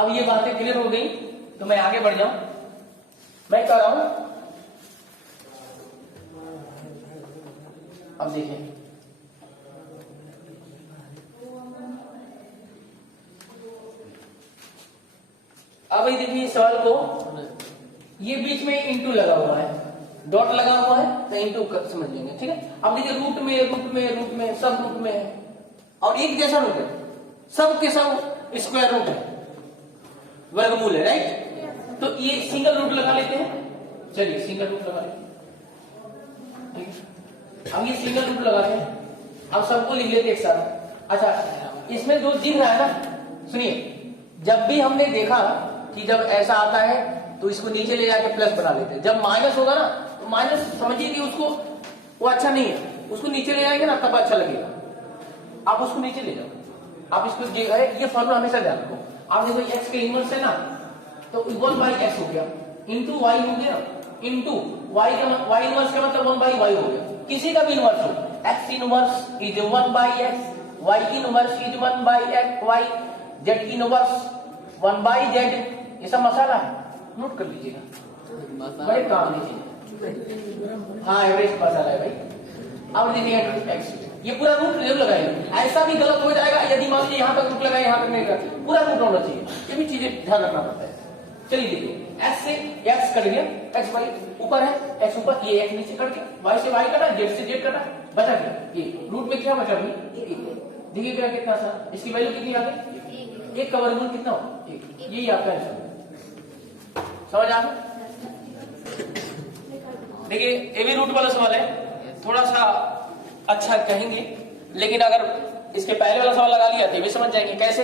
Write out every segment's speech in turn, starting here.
अब ये बातें क्लियर हो गई तो मैं आगे बढ़ जाऊं। मैं कह रहा हूं, अब देखिए अब ये देखिए सवाल को, ये बीच में इंटू लगा हुआ है, डॉट लगा हुआ है तो इंटू समझ लेंगे, ठीक है। अब देखिए रूट में रूट में रूट में सब रूट में है और एक जैसा रूट है, सब के सब स्क्वायर रूट है, वर्गमूल है, राइट। तो ये सिंगल रूट लगा लेते हैं, चलिए सिंगल रूट लगा लेते हैं, ठीक है। अब ये सिंगल रूट लगाते हैं, अब सबको लिख लेते हैं एक साथ। अच्छा, इसमें जो दिख रहा है ना, सुनिए, जब भी हमने देखा कि जब ऐसा आता है तो इसको नीचे ले जाके प्लस बना लेते हैं, जब माइनस होगा ना तो माइनस समझिए कि उसको वो अच्छा नहीं है, उसको नीचे ले जाएंगे ना तब अच्छा लगेगा। आप उसको नीचे ले जाओ, आप इसको ये फॉर्मूला हमेशा ध्यान रखो। आप देखो एक्स के इनवर्स है ना, तो 1/x हो गया, इंटू वाई हो गया, इंटू वाई इनवर्स का मतलब 1/y हो गया। किसी का भी इनवर्स हो, x inverse is 1/x, y inverse is 1/y, z inverse 1/z, ये सब मसाला है, नोट कर लीजिएगा, बड़े काम की चीज। हाँ, एवरेज मसाला है भाई। अब देखिए x, ये पूरा रूट जरूर लगाएंगे, ऐसा भी गलत हो जाएगा यदि मान लीजिए यहाँ तक रूट लगाए यहाँ तक नहीं लगाए, पूरा रूट होना चाहिए, ये भी चीजें ध्यान रखना पड़ता है। चलिए देखिए, x से x कट गया, x y ऊपर है, x ऊपर, ये x नीचे कट गया, y से y कटा, z से z कटा, बचा क्या, ये रूट में क्या बचा भाई, देखिए क्या कितना सा, इसकी वैल्यू कितनी आ गई, एक का वर्गमूल कितना हो, एक, यही आपका आंसर, समझ आ गया। देखिए ये भी रूट वाला सवाल है, थोड़ा सा अच्छा कहेंगे, लेकिन अगर इसके पहले वाला सवाल लगा लिया तो भी समझ जाएंगे कैसे।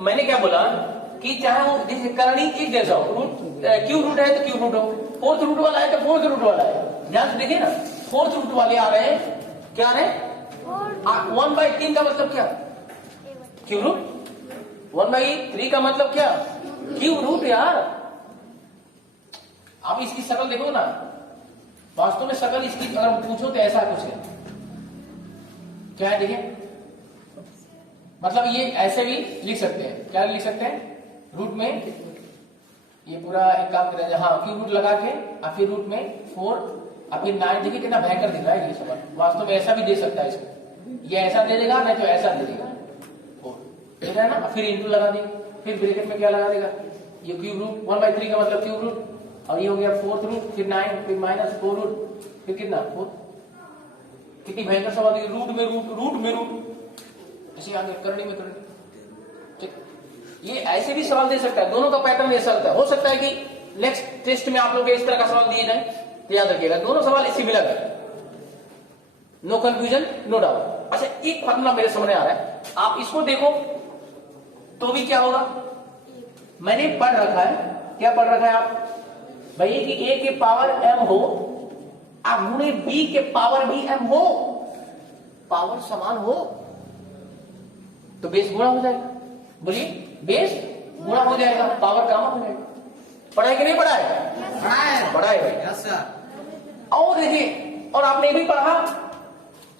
मैंने क्या बोला कि चाहे वो करनी एक जैसा हो, रूट क्यूब रूट है तो क्यूब रूट हो, फोर्थ रूट वाला है तो फोर्थ रूट वाला है, ध्यान से देखिए ना, फोर्थ रूट वाले आ रहे हैं, क्या आ रहे हैं, 1/3 का मतलब क्या, क्यूब रूट, 1/3 का मतलब क्या, क्यूब रूट यार। आप इसकी शक्ल देखो ना, वास्तव में शक्ल इसकी अगर पूछो तो ऐसा कुछ है, क्या है देखिए, मतलब ये ऐसे भी लिख सकते हैं, क्या लिख सकते हैं, रूट में ये पूरा एक काम करें, हाँ क्यूब रूट लगा के और फिर रूट में 4 और फिर 9, देखिए कितना भयंकर दिख रहा है ये सवाल, वास्तव में ऐसा भी दे सकता है इसको, ये ऐसा दे देगा नहीं तो ऐसा दे देगा 4, ठीक है ना, फिर इंटू लगा देगा, फिर ब्रैकेट में क्या लगा देगा, ये क्यूब रूट, 1/3 का मतलब क्यूब रूट, और ये हो गया 4th रूट, फिर 9, फिर -4 रूट, फिर कितना 4, कितनी भयंकर सवाल, रूट में रूट, रूट में रूट, इसी आगे करनी में करनी, ठीक। ये ऐसे भी सवाल दे सकता है, दोनों का पैटर्न ऐसा होता है, हो सकता है कि नेक्स्ट टेस्ट में आप लोग इस तरह का सवाल दिए जाए, तो याद रखिएगा दोनों सवाल सिमिलर है, नो कंफ्यूजन नो डाउट। अच्छा, एक फॉर्मूला मेरे सामने आ रहा है, आप इसको देखो तो भी क्या होगा, मैंने पढ़ रखा है, क्या पढ़ रखा है आप भैया कि a के पावर m हो और गुणे b के पावर भी m हो, पावर समान हो तो बेस गुणा हो जाएगा, बोलिए बेस गुणा हो जाएगा, पावर कामा हो जाएगा। पढ़ा है कि नहीं पढ़ा है, पढ़ा है भाई। और देखिए, और आपने भी पढ़ा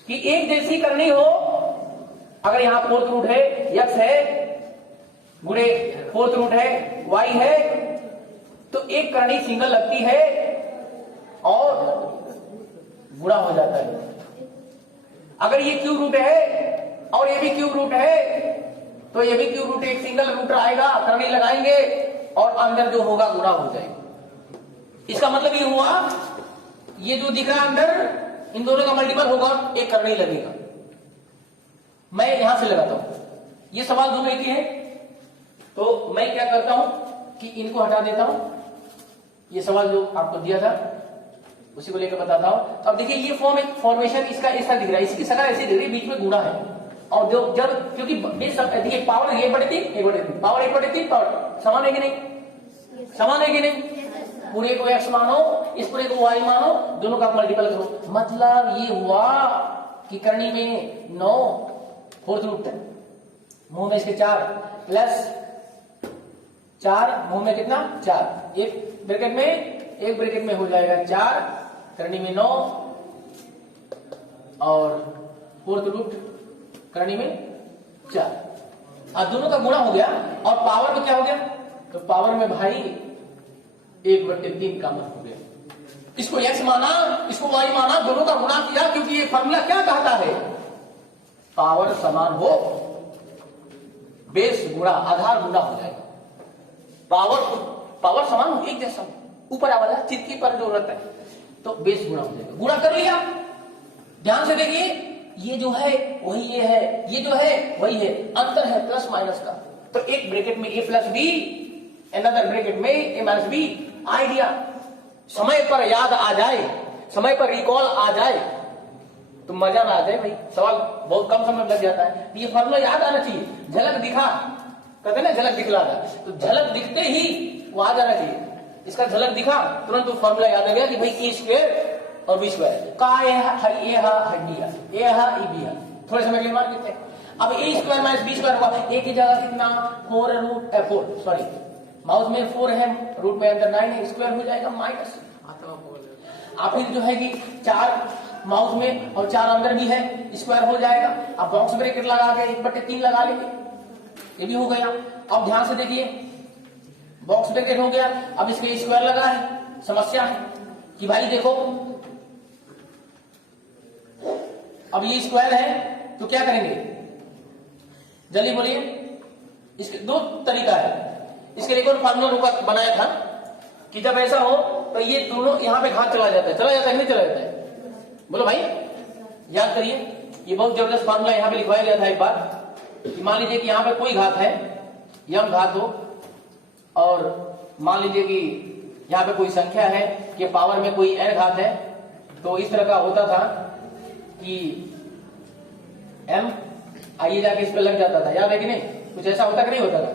कि एक जैसी करनी हो, अगर यहां 4th रूट है, x है, गुणे 4th रूट है, y है, तो एक करनी सिंगल लगती है और गुणा हो जाता है। अगर ये क्यूब रूट है और ये भी क्यूब रूट है तो ये भी क्यूब रूट, एक सिंगल रूट आएगा, करनी लगाएंगे और अंदर जो होगा गुणा हो जाएगा। इसका मतलब ये हुआ, ये जो दिख रहा है अंदर, इन दोनों का मल्टीपल होगा, एक करनी लगेगा। मैं यहां से लगाता हूं, ये सवाल दोनों एक ही है, तो मैं क्या करता हूं कि इनको हटा देता हूं, ये सवाल जो आपको दिया था उसी को लेकर बताता हूं। तो अब देखिए ये फॉर्मेशन इसका ऐसा दिख रहा है, इसकी शक्ल ऐसी दिख रही है, बीच में गुणा है, और जो जब क्योंकि देखिए पावर 1/3, 1/3 पावर 1/3 पावर समान है कि नहीं, समान है कि नहीं, पूरे को x मानो, इस पूरे को y मानो, दोनों का मल्टीपल करो, मतलब ये हुआ कि करनी में 9 4th रूट है, मुंह में इसके 4 प्लस 4, मुंह में कितना 4, एक ब्रैकेट में हो जाएगा 4, करनी में 9 और 4th रूट करनी में 4, और दोनों का गुणा हो गया और पावर में क्या हो गया तो पावर में भाई 1/3 कॉमन हो गया। इसको x माना, इसको y माना, दोनों का गुणा किया, क्योंकि ये फॉर्मूला क्या कहता है, पावर समान हो बेस गुणा आधार गुणा हो जाएगा। पावर समान हो, एक जैसा ऊपर वाला चित्ती पर जो रहता है तो बेस गुणा हो जाएगा। गुणा कर लिया, ध्यान से देखिए, ये जो है वही ये है, ये जो है वही है, अंतर है प्लस माइनस का। तो एक ब्रैकेट में a plus b, another bracket में a माइनस बी। आइडिया समय पर याद आ जाए, समय पर रिकॉल आ जाए तो मजा ना आ जाए भाई, सवाल बहुत कम समय में लग जाता है। ये फॉर्मूला याद आना चाहिए, झलक दिखा, कहते ना झलक दिखला था, तो झलक दिखते ही वो आ जाना चाहिए। इसका झलक दिखा तुरंत फॉर्मूला याद आ गया कि भाई ए स्क्वायर और बी स्क्वायर का थोड़े समय के लिए मान लेते हैं। अब ए स्क्वायर माइनस बी स्क्वायर हुआ, ए की जगह कितना 4 सॉरी माउस में 4 है, रूट में अंदर 9 है, स्क्वायर हो जाएगा माइनस। आप फिर जो है कि 4 माउस में और 4 अंदर भी है, स्क्वायर हो जाएगा। अब बॉक्स ब्रैकेट लगा के 1/3 लगा लेंगे, ये भी हो गया। अब ध्यान से देखिए, बॉक्स ब्रैकेट हो गया, अब इसके स्क्वायर लगा है। समस्या है कि भाई देखो, अब ये स्क्वायर है तो क्या करेंगे, जल्दी बोलिए। इसके 2 तरीका है। इसके लिए कौन फार्मूला बनाया था कि जब ऐसा हो तो ये दोनों यहां पे घात चला जाता है, नहीं चला जाता है, बोलो भाई, याद करिए। ये बहुत जबरदस्त फार्मूला यहां पे लिखवाया गया था एक बार कि मान लीजिए कि यहां पे कोई घात है, यम घात हो, और मान लीजिए कि यहां पे कोई संख्या है कि पावर में कोई n घात है, तो इस तरह का होता था कि m आइए जाके इस पे लग जाता था, याद है कि नहीं? कुछ ऐसा होता कि नहीं होता था?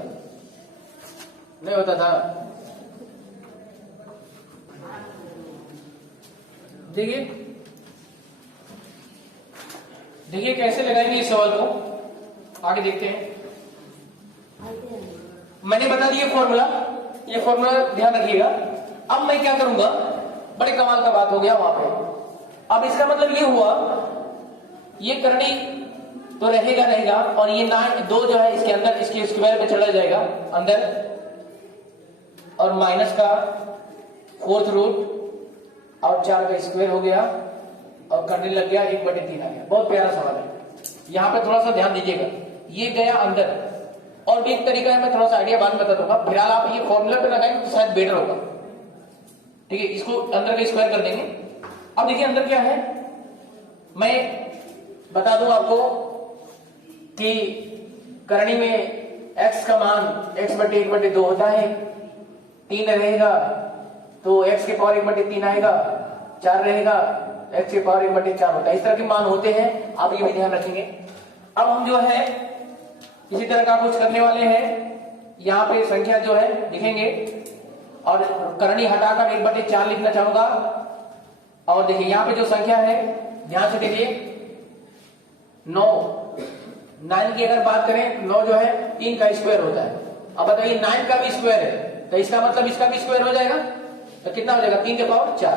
नहीं होता था। देखिए कैसे लगाएंगे इस सवाल को, आगे देखते हैं। मैंने बता दिया फॉर्मूला, ये फॉर्मूला ध्यान रखिएगा। अब मैं क्या करूंगा, बड़े कमाल का बात हो गया वहां पे। अब इसका मतलब ये हुआ, ये करनी तो रहेगा और ये 2 जो है इसके अंदर, इसके स्क्वायर पे चला जाएगा अंदर, और माइनस का 4th रूट और 4 का स्क्वायर हो गया और करने लग गया 1/3 आ गया। बहुत प्यारा सवाल है, यहां पे थोड़ा सा ध्यान दीजिएगा। ये गया अंदर, और भी एक तरीका है, मैं थोड़ा सा आइडिया बाद में बता दूंगा। फिलहाल आप ये फॉर्मूला पे लगाएंगे तो शायद बेटर होगा, ठीक है। इसको अंदर का स्क्वायर कर देंगे। अब देखिए अंदर क्या है, मैं बता दूं आपको कि करनी में x का मान x/1/2 होता है, 3 रहेगा तो x के पावर 1/3 आएगा, 4 रहेगा x के पावर 1/4 होता है। इस तरह के मान होते हैं, आप ये भी ध्यान रखेंगे। अब हम जो है इसी तरह का कुछ करने वाले हैं। यहाँ पे संख्या जो है लिखेंगे और करनी हटाकर 1/4 लिखना चाहूंगा। और देखिए यहाँ पे जो संख्या है, ध्यान से देखिए, 9 की अगर बात करें, 9 जो है 3 का स्क्वायर होता है। अब बताइए 9 का भी स्क्वायर है, तो इसका मतलब इसका भी स्क्वायर हो जाएगा, तो कितना हो जाएगा 3 के पावर 4।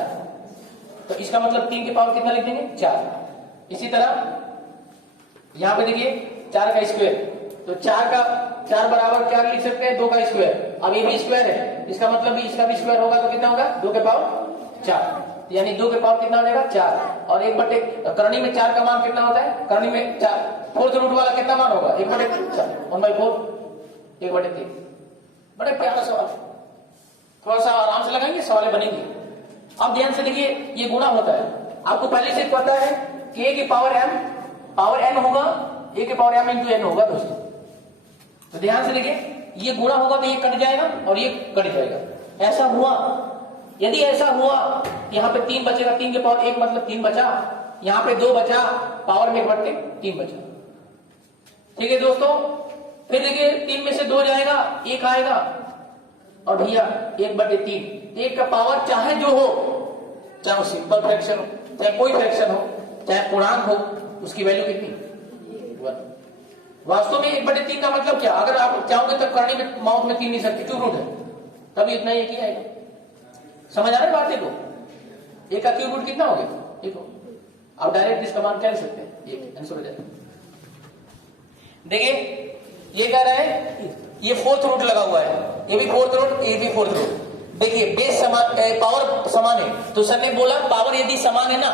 तो इसका मतलब 3 के पावर कितना लिख देंगे 4। इसी तरह यहाँ पे देखिए 4 का स्क्वायर, तो 4 बराबर क्या लिख सकते हैं, 2 का स्क्वायर। अब ये भी स्क्वायर है, इसका मतलब भी इसका भी स्क्वायर होगा, तो कितना होगा 2 के पावर 4, यानी 2 के पावर कितना हो जाएगा 4। और 1/, करनी में 4 का मान कितना होता है, करनी में 4 4th रूट वाला कितना मान होगा 1/4, 1/4, 1/3। बड़े प्यारा सवाल, थोड़ा सा आराम से लगाएंगे, सवाल बनेंगे। अब ध्यान से देखिए, ये गुणा होता है, आपको पहले से पता है कि a की पावर n होगा, a के पावर m इंटू n होगा दोस्तों। तो ध्यान से देखिए, ये गुणा होगा तो ये कट जाएगा और ये कट जाएगा। ऐसा हुआ, यदि ऐसा हुआ, यहाँ पे 3 बचेगा, 3 के पावर 1 मतलब 3 बचा, यहाँ पे 2 बचा, पावर में 1/3 बचा, ठीक है दोस्तों। फिर देखिए 3 में से 2 जाएगा, 1 आएगा, और भैया 1/3, 1 का पावर चाहे जो हो, चाहे वो सिंपल फ्रैक्शन हो, चाहे कोई फ्रैक्शन हो, चाहे पूर्णांक हो, उसकी वैल्यू कितनी 1। वास्तव में 1/3 का मतलब क्या, अगर आप चाहोगे तो करनी में माउथ में 3 नहीं सकते, क्यों रूट है, तभी इतना ही एक ही आएगा। समझ आ रहा है बातें को, 1 का क्यूब रूट कितना हो गया, 1 हो। आप डायरेक्ट इसका मान कह सकते हैं, 1 आंसर हो जाएगा। देखिए ये कह रहा है ये फोर्थ रूट लगा हुआ है, ये भी फोर्थ रूट, ये भी फोर्थ रूट। देखिए बेस समान, पावर समान है, तो सर ने बोला पावर यदि समान है ना